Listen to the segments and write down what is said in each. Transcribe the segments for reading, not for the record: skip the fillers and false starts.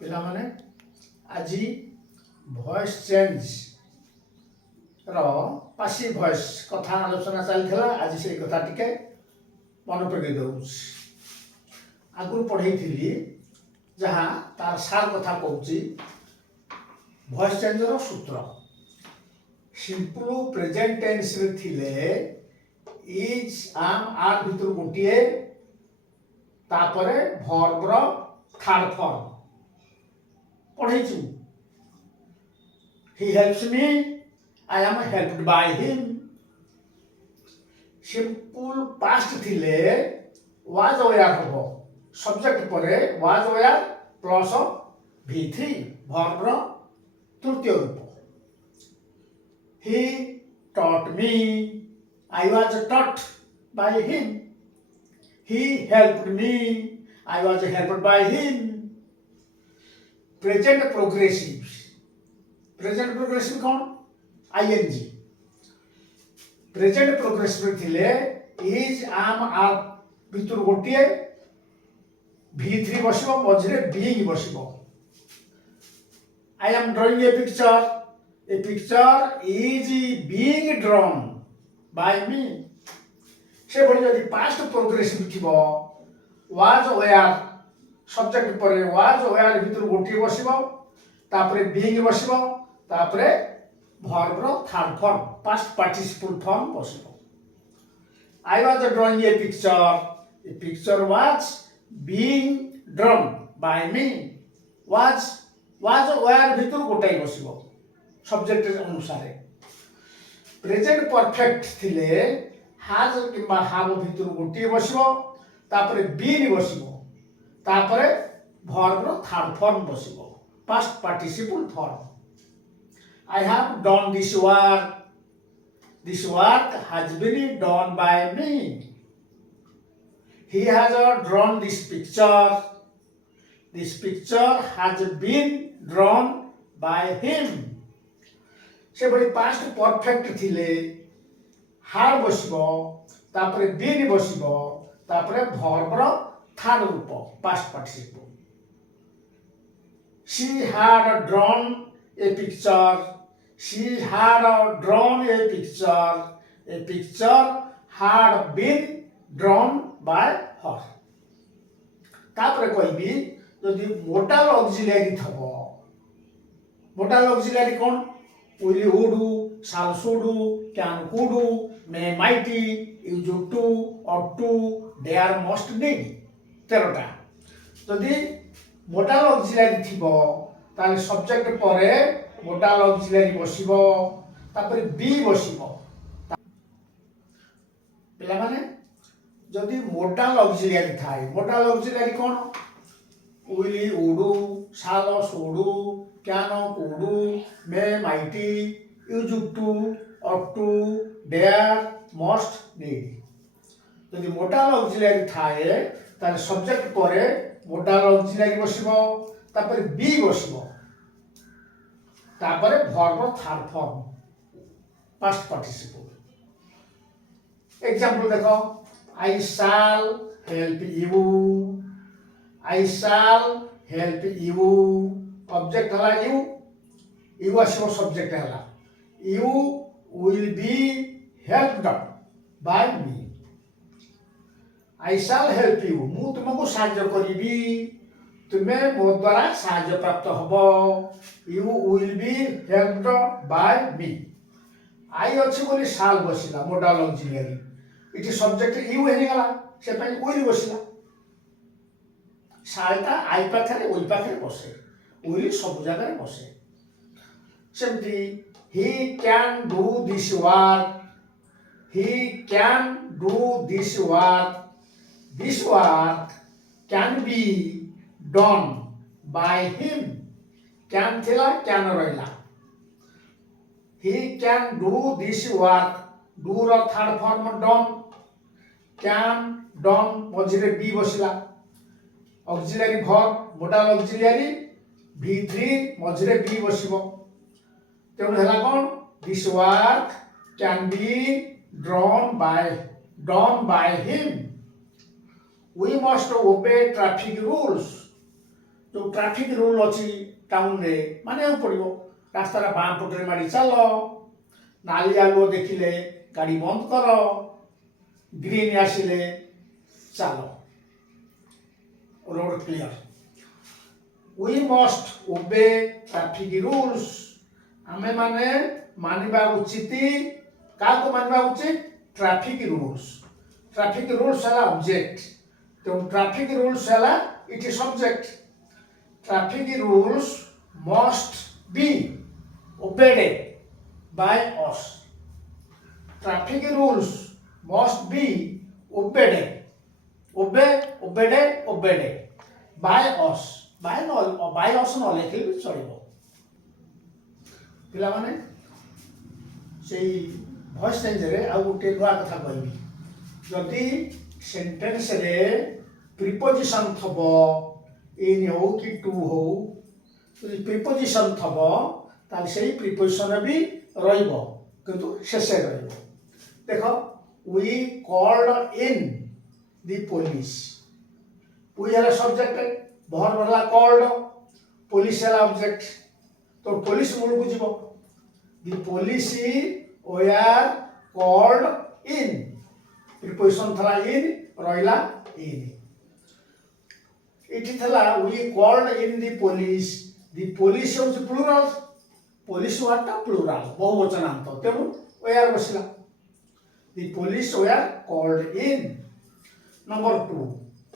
ପିଲାମାନେ ଆଜି voice change ର ପାସିଭ୍ ଭଏସ୍ କଥା ଆଲୋଚନା ଚାଲିଥିଲା। ଆଜି ସେଇ କଥା ଟିକେ ମନେ ପକେଇ ଦେଉଛି। ଆଗରୁ ପଢ଼େଇଥିଲି ଯାହା ତାର ସାର କଥା କହୁଛି। ଭଏସ୍ ଚେଞ୍ଜର ସୂତ୍ର ସିମ୍ପଲ ପ୍ରେଜେଣ୍ଟ ଟେନ୍ସରେ ଥିଲେ ଇଜ୍ ଆମ୍ ଆର୍ ଭିତରୁ ଗୋଟିଏ, ତାପରେ ଭର୍ବର ଥାର୍ଡ ଫର୍ମ ପଢ଼େଇଛୁ। He helps me, I am helped by him. Simple past ଥିଲେ was aware ହବ। ସବଜେକ୍ଟ ପରେ was aware ପ୍ଲସ୍ V3 ଭର୍ବର ତୃତୀୟ ରୂପ। He taught me, I was taught by him. He helped me, I was helped by him. Present progressive कौन ING. Present progressive थिले is am are भितर गोटे V3 बसिबो, मझिरे बीइंग बसिबो। I am drawing a picture is being drawn by me. से भली जदि पास्ट प्रोग्रेसिव थिबो वाज अवेयर सब्जेक्ट पर वाज अवेयर भितर गोटे बसिबो, तापरे बीइंग बसिबो, तापरे भर्बର third form past participle form बसिबो। I was drawing a picture was being drawn by me. Was were भितर गोटे बसिबो सब्जेक्ट अनुसार। प्रेजेंट परफेक्ट थिले हाज किंबा हाव भितर गोटे बसिबो, तापरे बीन बसिबो, तापरे भर्बର थर्ड फॉर्म बसिबो past participle form. I have done this work. This work has been done by me. He has drawn this picture. This picture has been drawn by him. से बड़ी पास्ट परफेक्ट थिले हार बसिबो, तापरे been बसिबो, तापरे भर्बର third रूप past participle. She had drawn a picture. She had drawn a picture. A picture had been drawn by her. तापरे कहबी जदि मोटाल ऑक्सिलरी थबो, मोटाल ऑक्सिलरी कौन will would, shall should, can could, may might, used to, ought to, dare must need 13টা। যদি modal auxiliary থিব তাহলে subject পরে মোটাল auxiliary বসিব, তারপরে be বসিব। পিলামানে যদি মোটাল অক্সিলারি থাই, মোটাল অক্সিলারি কোন will would, shall should, can could, may might, used to, ought to, dare must need. যদি মোটাল অক্সিলারি থাকে তাহলে সবজেক্ট পরে মোটাল অক্সিলারি বসিব, তারপরে বি বসিব, তারপরে ভর্বর third form past participle. Example দেখো, I shall help you. I shall help you object হলা ইউ, ইউ আসিব সবজেক্ট হলা। You will be helped by me. I shall help you, ମୁଁ ତୁମକୁ ସାହାଯ୍ୟ କରିବି, ତୁମେ ମୋ ଦ୍ୱାରା ସାହାଯ୍ୟ ପ୍ରାପ୍ତ ହବ। You will be helped by me. I ଅଛି ବୋଲି shall ବସିଲା ମୋଡାଲ ଅକ୍ସିଲିଆରୀ। ଏଠି ସବଜେକ୍ଟ you ହେଇଗଲା, ସେ ପାଇଁ will ବସିଲା। shallଟା I ପାଖରେ will ପାଖରେ ବସେ, will ସବୁ ଜାଗାରେ ବସେ। ସେମିତି he can do this work. He can do this work. This work can be done by him. Can thila can rahila. He can do this work. Do ର third form done. Can done ମଝିରେ be ବସିଲା। auxiliary verb modal auxiliary V3 ମଝିରେ be ବସିବ। ତେଣୁ ହେଲା କ'ଣ? This work can be done by him. We must obey traffic rules. जो traffic rule अच्छी टाउन रे माने पड़ो रास्तार बाँ पटे माड़ी चल नाली आलुओ देखिले गाड़ी बंद कर ग्रीन आसिले चल road clear we must obey traffic rules आमे माने मानिबा उचित क्या मानिबा उचित ट्रैफिक रूल्स है ऑब्जेक्ट तो ट्रैफिक रूल्स है it is subject traffic rules must be obeyed by us traffic rules must be obeyed by us by us न लेखिले भी चलिबो पिला माने सेई वॉइस चेंज रे आ गुटे नुआ कथा कहबी जदि सेंटेंस रे प्रीपोजिशन थबो इन हो कि टू हो जदि प्रीपोजिशन थबो ताले सेई प्रीपोजिशन भी रहिबो किंतु शेषे रहिबो देखो we called in the police we है सब्जेक्ट बहुत बड़ा कॉल्ड पुलिस है ऑब्जेक्ट तो पुलिस मूल को जीवो the police were called in preposition थला इन रहिला इन इति थला we called in the police is plural police वाटा प्लूरल बहुवचनांत तेणु वेयर बसिला the police were called in number 2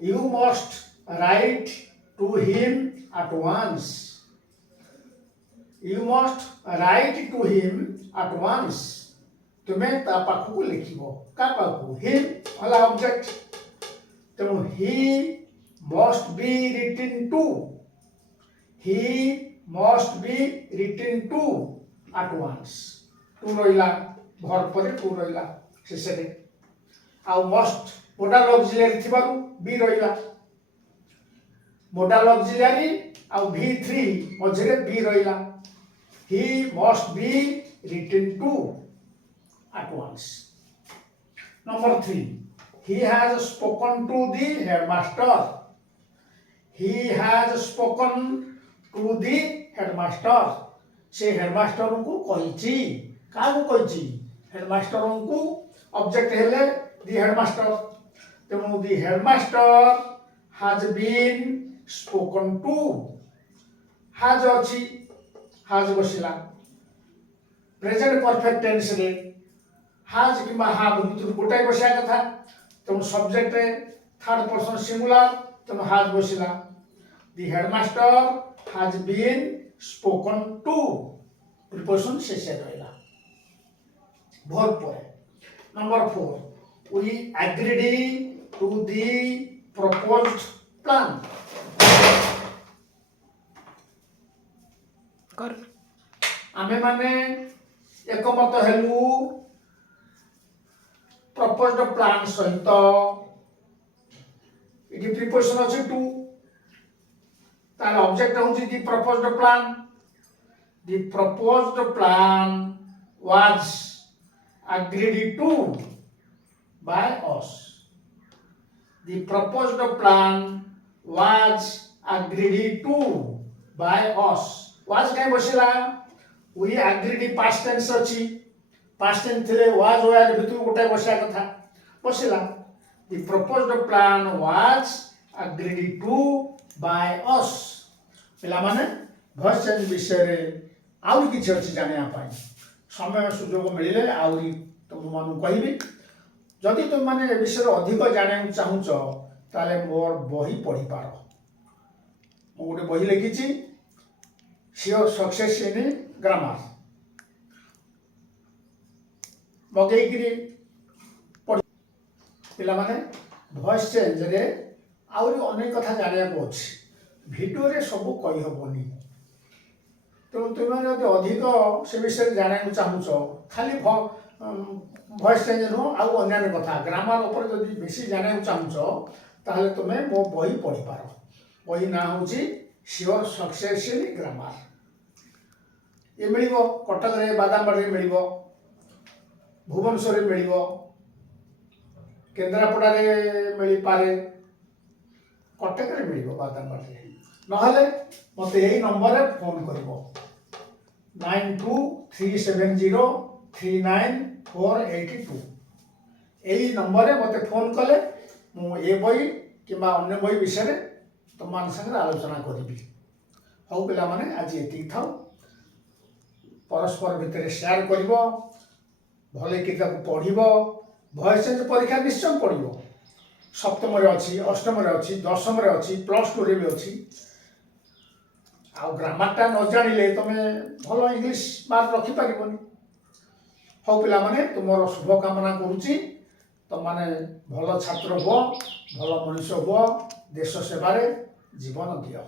you must write to him at once you must write to him at once तुम्हें ता पाखु लिखिबो का पाखु him वाला object तेणु he must be written to he must be written to at once to रहिला भर पर to रहिला शेषे आ must मोडाल ऑक्सिलरी थिबारु बी रहिला मोडाल ऑक्सिलरी आ v3 मझरे बी रहिला he must be written to at once number 3 he has spoken to the headmaster he has spoken to the headmaster से headmaster को कहिची का को कहिची हेडमास्टर को object हेले the headmaster तेणु the headmaster has been spoken to has अछि has बसिला present perfect tense रे has किबा have भितर गोटाई बसिया कथा तेणु सब्जेक्ट थर्ड पर्सन सिंगुलर तेणु has बसिला the headmaster has been spoken to preposition शेषे रहिला भर पर number 4 we agreed to the proposed plan कर आमे माने एकमत हेलु proposed plan सहित इति प्रीपोजिशन अछि टू तार ऑब्जेक्ट होछि the proposed plan was agreed to by us the proposed plan was agreed to by us was काय बसिला we agreed past tense अछि past tense रे was were भितर गोटे बसिया कथा बसिला the proposed plan was agreed to by us पिला माने voice change विषय रे आउरी किछि अछि जानिया पाई समय सुयोग मिलिले आउरी तुम मानु कहिबी जदि तुम माने ए विषय अधिक जानिया चाहुच ताले मोर बही पढी पार मो गोटे बही लिखिछि श्योर सक्सेस इन ग्रामर मगेइगिरी पढी पिला माने भॉइस चेंज रे आउरी अनेक कथा जानिया को अछि वीडियो रे सब कहि हबोनी तो तुम जब अधिक से विषय जाना चाहूच खाली भॉइस चेंज नु आ अन्य कथा ग्रामर ऊपर जब बेसी जाना चाहूच ताहले तुमे मो बही पढ़ी पार बही ना होची श्योर सक्सेस इन ग्रामर ये मिलिबो कटक रे बादामबाड़ी मिलिबो भुवनेश्वर रे मिलिबो केंद्रापड़ा रे मिली पारे कटक रे मिलिबो बादामबाड़ी নহলে মতে এই নম্বরে ফোন করব 9237039482 এই নম্বরে মতে ফোন কলে মু এ বই কিংবা অন্য বই বিষয়ে তোমার সাথে আলোচনা করবি। হও পিলা মানে আজ এতিকি থাও। পরস্পর ভিতরে সেয়ার করিব, ভলকি তাকে পড়িব। ভয়েস পরীক্ষা নিশ্চয় পড়িব। সপ্তমরে অছি, অষ্টমরে অছি, দশমরে অছি, +2 রে বি অছি। ଆଉ ଗ୍ରାମାରଟା ନ ଜାଣିଲେ ତମେ ଭଲ ଇଂଲିଶ ମାର୍କ ରଖିପାରିବନି। ହଉ ପିଲାମାନେ, ତୁମର ଶୁଭ କାମନା କରୁଛି। ତମମାନେ ଭଲ ଛାତ୍ର ହୁଅ, ଭଲ ମଣିଷ ହୁଅ, ଦେଶ ସେବାରେ ଜୀବନ ଦିଅ।